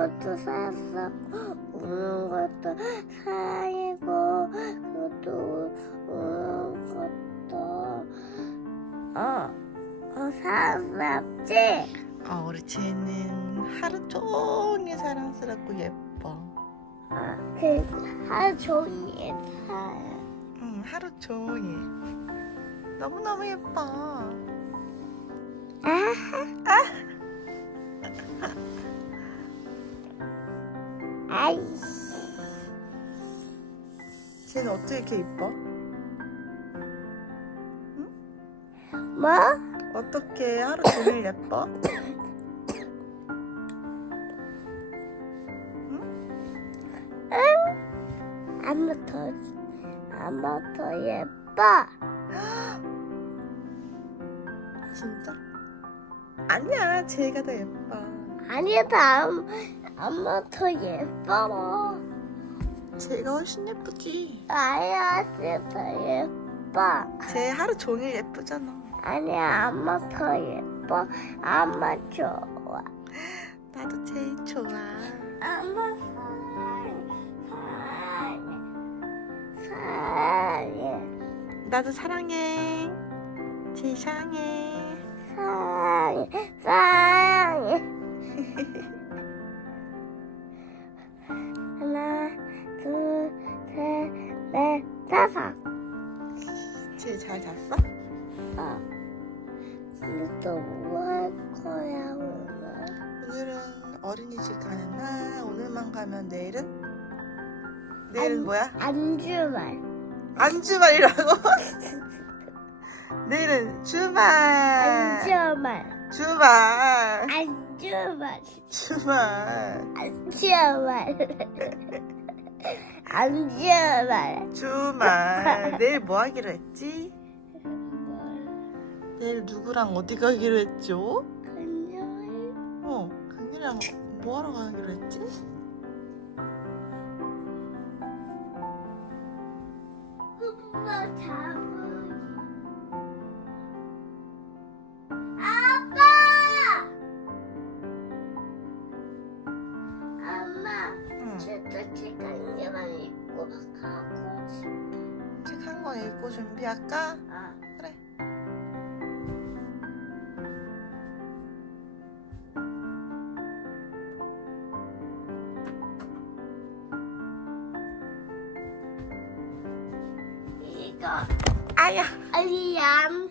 것도 사랑스럽고 우는 것도 사랑이고 그것도 우는 것도 어, 어 사랑스럽지? 어, 우리 쟤는 하루 종일 사랑스럽고 예뻐. 아, 그 하루 종일 사랑. 응, 하루 종일. 너무너무 예뻐. 아, 아 이, 쟤는 어떻게 이렇게 예뻐? 뭐? 어떻게 하루 종일 예뻐? 아무도 아무도 예뻐. 진짜? 아니야, 쟤가 더 예뻐. 아니 다음 아무도 예뻐. 쟤가 훨씬 예쁘지. 아야 진짜 예뻐. 쟤 하루 종일 예쁘잖아. 아니야 아무도 예뻐. 아마 좋아. 나도 제일 좋아. 아마 사랑해 사랑해 나도 사랑해. 쟤 사랑해. 사랑해 쟤잘 잤어? 어. 근데 또 뭐 할 거야 오늘? 오늘은 어린이집 가는 날. 오늘만 가면 내일은? 내일은 안- 뭐야? 안 주말 안 주말이라고? 내일은 주말. 안주말 주말. 안 주말 주말. 안 주말 안 주말 주말. 내일 뭐 하기로 했지? 내일 누구랑 어디 가기로 했죠? 그녀의 어, 강렬이랑 뭐 하러 가기로 했지? 읽고 준비할까? 아. 그래. 이거 아야. 안